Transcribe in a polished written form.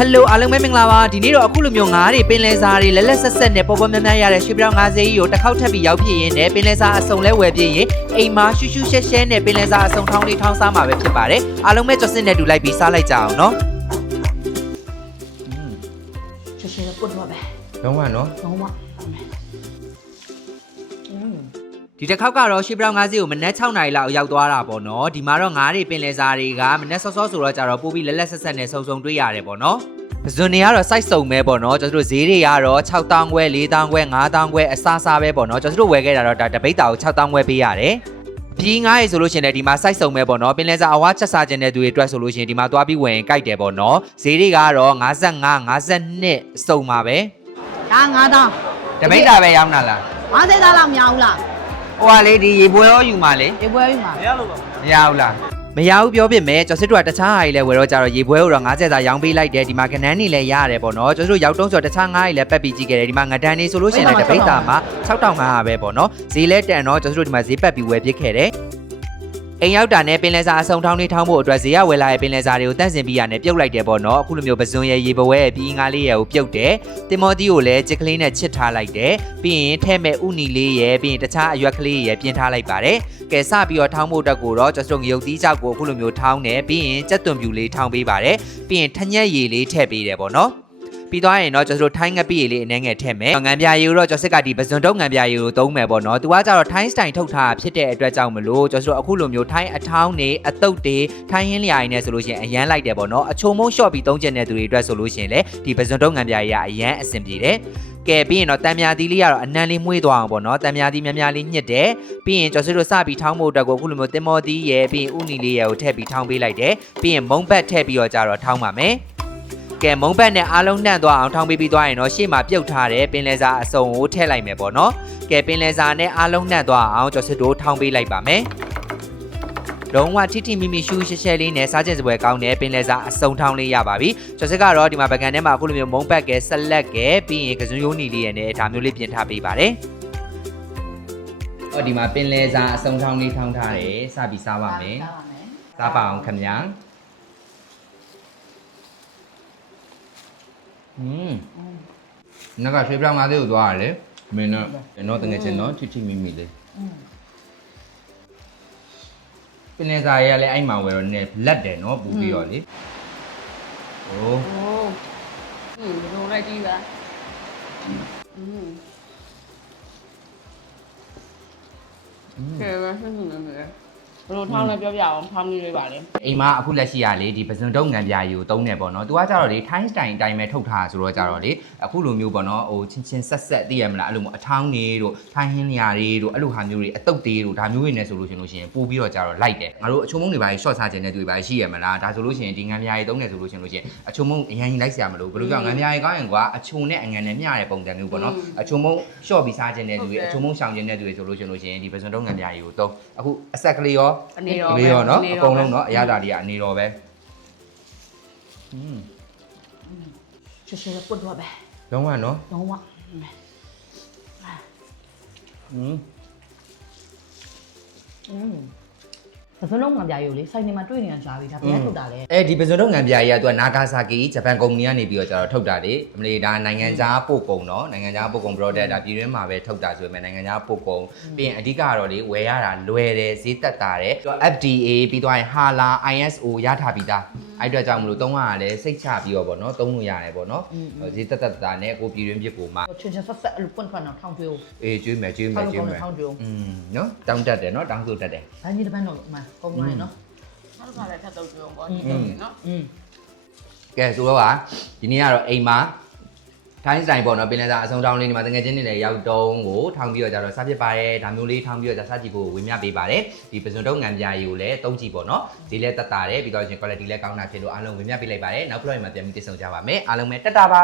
Hello အားလုံးပဲမင်္ဂလာပါဒီနေ့တော့အခုလိုမျိုးငါးတွေပင်လယ်စာတွေလက်လက်ဆက်ဆက်နဲ့ပေါ်ပေါ်များများရတဲ့ရွှေပြောင်း50ကြီးကိုတစ်ခေါက်ထပ်ပြီးရောက်ဖြစ်ရင်းနဲ့ပင်လယ်စာအစုံလဲဝယ်ပြည့်ရင်အိမ်မှာရှူးရှူးရှဲရှဲနဲ့ပင်လယ်စာအစုံထောင်းလေးထောင်းစားမှာပဲဖြစ်ပါတယ်အားလုံးပဲကြော်စစ်နဲ့တူလိုက်ပြီးစားလိုက်ကြအောင်နော်ရှယ်ရှယ်ပုတ်တော့ပဲ လုံးဝနော် လုံးဝဒီတစ်ခေါက်ကတော့ရွှေပြောင်း50ကိုမနက်6နာရီလောက်ရောက်သွားတာပေါ့နော်ဒီမှာတော့ငါးတွေပင်လယ်စာတွေကမနက်စောစောဆိုတော့ကြတော့ပို့ပြီးလက်လက်ဆက်ဆက်နဲ့စုံစုံတွေ့ရတယ်ပေါ့နော်ပဇွန်တွေကတော့ size စုံပဲပေါ့နော်ကျွန်တော်တို့ဈေးတွေကတော့6000ခွဲ4000ခွဲ5000ခွဲအစားစားပဲပေါ့နော်ကျွန်တော်တို့ဝယ်ခဲ့တာတော့ဒါတပိတ်တာကို6000ခွဲပေးရတယ်ပြီးငါးရေဆိုလို့ရှိရင်ဒီမှာ size စုံပဲပေါ့နော်ပင်လယ်စာအဝါချက်စားခြင်းတဲ့သူတွေအတွက်ဆိုလို့ရှိရင်ဒီမှာသွားပြီးဝယ်ရင်ကြိုက်တယ်ပေါ့နော်ဈေးတွေကတော့55 52စုံပါပဲဒါ9000တပိတ်တာပဲရောင်းတာလား50သားလောက်မရဘူးလားဟိုကလေဒီရေပွဲရောယူမှာလေရေပွဲယူမှာမရဘူးလားမရဘူးပြောပြမယ်ကျော်စစ်တို့ကတခြားဟာတွေလည်းဝယ်တော့ကြတော့ရေပွဲကိုတော့50သားရောင်းပေးလိုက်တယ်ဒီမှာကနန်းနေလည်းရတယ်ပေါ့နော်ကျော်စစ်တို့ရောက်တုံးဆိုတခြားငါးတွေလည်းပက်ပြီးကြည့်ခဲ့တယ်ဒီမှာငဒန်နေဆိုလို့ရှိရင်လည်းတပိတ်တာမှာ6500ပဲပေါ့နော်ဈေးလဲတန်တော့ကျော်စစ်တို့ဒီမှာဈေးပက်ပြီးဝယ်ပြစ်ခဲ့တယ်အိမ်ရောက်တာနဲ့ပင်လယ်စာအစုံထောင်းလေးထောင်းဖို့အတွက်ဈေးရဝယ်လာတဲ့ပင်လယ်စာတွေကိုတန့်စင်ပြီးရနဲ့ပြုတ်လိုက်တယ်ပေါ့နော်အခုလိုမျိုးပဇွန်ရဲ့ရေပွဲရဲ့ပြီးငါးလေးရဲ့ကိုပြုတ်တယ်တင်မော်တီကိုလည်းချစ်ကလေးနဲ့ချစ်ထားလိုက်တယ်ပြီးရင်ထဲမဲ့ဥနီလေးရဲ့ပြီးရင်တခြားအရွက်ကလေးရဲ့ပြင်ထားလိုက်ပါတယ်ကဲစပြီးတော့ထောင်းဖို့အတွက်ကိုတော့ကျွန်တော်ငရုတ်သီးကြောက်ကိုအခုလိုမျိုးထောင်းတယ်ပြီးရင်ကြက်သွန်ပြူလေးထောင်းပေးပါတယ်ပြီးရင်ထညက်ရည်လေးထည့်ပေးတယ်ပေါ့နော်ပြီးသွားရင်တော့ကျွန်တော်တို့ထိုင်းငပိရည်လေးအနှဲငယ်ထည့်မယ်ငံပြာရည်ကိုတော့ကျွန်တော်စစ်ကဒီပဇွန်တုံးငံပြာရည်ကိုသုံးမယ်ပေါ့နော်သူကကြတော့ထိုင်းစတိုင်ထုတ်ထားဖြစ်တဲ့အတွက်ကြောင့်မလို့ကျွန်တော်တို့အခုလိုမျိုးထိုင်းအထောင်းနေအတုတ်တွေထိုင်းဟင်းလျာရည်နဲ့ဆိုလို့ရှိရင်အရန်လိုက်တယ်ပေါ့နော်အချုံမုံလျှော့ပြီးသုံးကျင်တဲ့သူတွေအတွက်ဆိုလို့ရှိရင်လေဒီပဇွန်တုံးငံပြာရည်ကအရန်အဆင်ပြေတယ်ကဲပြီးရင်တော့တံမြာသီးလေးကတော့အနံလေးမွေးသွားအောင်ပေါ့နော်တံမြာသီးများများလေးညှစ်တယ်ပြီးရင်ကျွန်တော်တို့စပြီးထောင်းဖို့အတွက်ကိုအခုလိုမျိုးတင်မော်သီးရယ်ပြီးရင်ဥနီလေးရယ်ကိုထည့်ပြီးထောင်းပေးလိုက်တယ်ပြီးရင်မုံဘတ်ထည့်ပြီးတော့ကြတော့ထောင်းပါမယ်ကဲမုံဘက်နဲ့အားလုံးနှံ့သွားအောင်ထောင်းပေးပြီးသွားရင်တော့ရှေ့မှာပြုတ်ထားတဲ့ပင်လယ်စာအစုံကိုထည့်လိုက်မယ်ပေါ့နော်ကဲပင်လယ်စာနဲ့အားလုံးနှံ့သွားအောင်ကျော်စစ်တို့ထောင်းပေးလိုက်ပါမယ်လုံးဝထိထိမိမိရှူးရှဲရှဲလေးနဲ့စားကျင်စပွဲကောင်းတဲ့ပင်လယ်စာအစုံထောင်းလေးရပါပြီကျော်စစ်ကတော့ဒီမှာပကံထဲမှာအခုလိုမျိုးမုံဘက်ကဲဆက်လက်ကဲပြီးရင်ကစွန်းရိုးနီလေးရနဲ့ဒါမျိုးလေးပြင်ထားပေးပါတယ်ဒီမှာပင်လယ်စာအစုံထောင်းလေးထောင်းထားတယ်စပြီးစားပါမယ်စားပါအောင်ခင်ဗျာနောက်ကရွှေပြောင်း50ကိုသွားရတယ်မင်းတော့တကယ်ချင်းတော့ထိထိမိမိလေးပင်လယ်စာရလည်းအဲ့မှာဝယ်တော့နည်းလက်တယ်နော်ပူပြီးတော့လေဟိုးဘယ်လိုလိုက်ကြည့်ပါကဲပါဆက်နေမယ်ဘယ်လိုထောင်းလဲပြောပြအောင်ထောင်းလေးပါလေအိမ်မှာအခုလက်ရှိရလေဒီပဇွန်တုံးငံပြားကြီးကိုသုံးနေပေါ့နော်သူကကြတော့လေထိုင်းစတိုင်အတိုင်းပဲထုတ်ထားဆိုတော့ကြတော့လေအခုလိုမျိုးပေါ့နော်ဟိုချင်းချင်းဆက်ဆက်သိရမလားအဲ့လိုမျိုးအထောင်းတွေတို့ထိုင်းဟင်းလျာတွေတို့အဲ့လိုဟာမျိုးတွေအတုတ်တွေတို့ဒါမျိုးတွေနဲ့ဆိုလို့ရှိရင်ပို့ပြီးတော့ကြတော့လိုက်တယ်ငါတို့အချုံမုံတွေပါရှော့စားခြင်းတဲ့သူတွေပါရှိရမလားဒါဆိုလို့ရှိရင်ဒီငံပြားကြီးသုံးနေဆိုလို့ရှိရင်အချုံမုံအရင်လိုက်ဆရာမလို့ဘယ်လိုကြောင့်ငံပြားကြီးကောင်းရင်ကွာအချုံနဲ့အငံနဲ့မျှတဲ့ပုံစံမျိုးပေါ့နော်အချုံမုံရှော့ပြီးစားခြင်းတဲ့သူတွေအချုံမုံရှောင်ခြင်းတဲ့သူတွေဆိုလို့ရှိရင်ဒီပဇွန်တုံးငံပြားကြီးကိုသုံးအခုအဆက်ကလေးရောအနေရောနော်အကုန်လုံးနော်အရသာတွေကနေတော့ပဲရှယ်ရှယ်ပုတ်တော့ပဲလုံးဝနော်လုံးဝပဇွန်လုံးငံပြာယူလေစိုက်နေမှာတွေ့နေတာကြားပြီဒါဘယ်ထုတ်တာလဲဒီပဇွန်လုံးငံပြာကြီးကသူကနာဂါဆာကီဂျပန်ကုမ္ပဏီကနေပြီးတော့ကျတော့ထုတ်တာလေအမလေးဒါနိုင်ငံခြားပို့ကုန်နော်နိုင်ငံခြားပို့ကုန် product ဒါပြည်တွင်းမှာပဲထုတ်တာဆိုပေမဲ့နိုင်ငံခြားပို့ကုန်ပြီးရင်အဓိကတော့လေဝယ်ရတာလွယ်တယ်ဈေးသက်သာတယ်သူက FDA ပြီးသွားရင် HALA ISO ရထားပြီးသားအဲ့အတွက်ကြောင့်မလို့သုံးရတာလည်းစိတ်ချပြီးတော့ဗောနော်သုံးလို့ရတယ်ဗောနော်ဈေးသက်သာနဲ့ကိုပြည်တွင်းဖြစ်ကိုမှချင်းချင်းဆက်ဆက်အဲ့လိုပွန့်ထွန်းအောင်ထောင်းကျွေးကျွေးမယ်နော်တောင်းတက်တယ်နော်တောင်းဆိုတက်တယ်ဒါကြီးတပန်းတော့မှပုံမှန်နော်နောက်တစ်ခါလည်းထပ်တော့ကျွေးအောင်ပေါ့ဒီတော့နော်ကဲဆိုတော့ဒီနေ့ကတော့အိမ်မှာထိုင်းစတိုင်ပေါ့နော်ပင်လယ်စာအစုံထောင်းလေးဒီမှာတကယ်ချင်းနေလည်းရောက်တုံးကိုထောင်းပြီးတော့ကြတော့စားဖြစ်ပါတယ်ဒါမျိုးလေးထောင်းပြီးတော့စားကြည့်ဖို့ဝေမျှပေးပါတယ်ဒီပဇွန်တုံးငံပြားကြီးကိုလည်းသုံးကြည့်ပေါ့နော်ဒီလည်းတက်တာတယ်ပြီးတော့ချင်း quality လည်းကောင်းတာဖြစ်လို့အားလုံးဝေမျှပေးလိုက်ပါတယ်နောက် vlog မှာပြန်ပြီးတင်ဆောင်ကြပါမယ်အားလုံးပဲတက်တာပါ